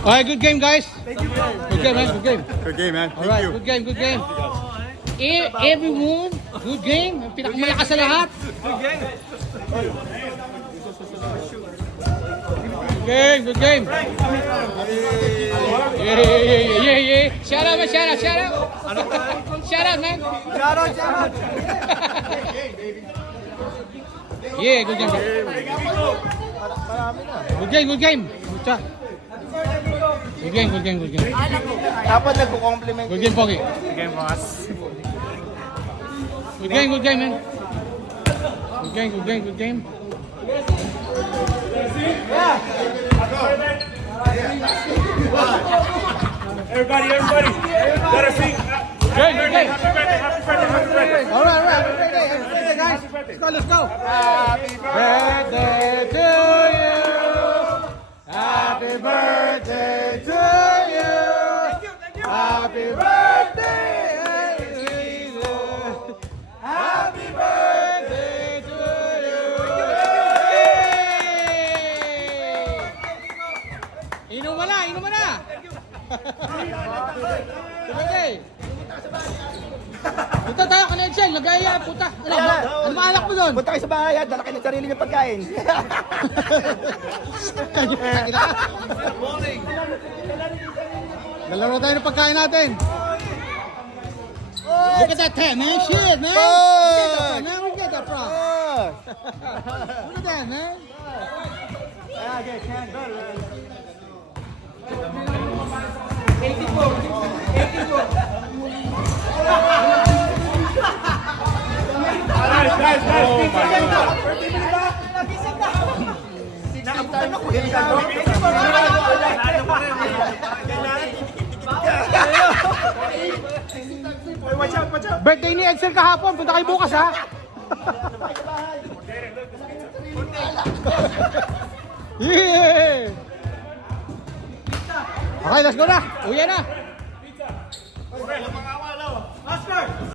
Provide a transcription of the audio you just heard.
Alright, good game, guys. Good game, man. Good game. Good game, man. Thank Alright, you. good game, good game. Everyone, good game. Ang pinakamalakas sa lahat. Good game, good game. Yeah. Shout out, man. Shout out. Shout out, man. Shout out. Yeah, good game. Good game, good game. Good game. Dapat nagko-compliment. Good game, Pogi. Good game, boss. Good game, man. Good game. Everybody, let us sing. Good game. Happy birthday. Alright. Happy birthday, guys. Let's go. Happy Birthday to you. Happy birthday to you. Happy birthday, Jesus. Happy birthday to you. Inom mo na. Birthday. Punta tayo kay Edsel, nag-aaya, puta. Ano ba anak mo doon? Punta kayo sa bahay, dala kayo ng sarili niyong pagkain. Lalaro tayo ng pagkain natin. Look at that tent, man. Shit, man. Where we get that from? Look at that, man. Birthday ni Edsel kahapon. Punta kayo bukas, ha? Yeah! Okay, let's go na. Uwi na.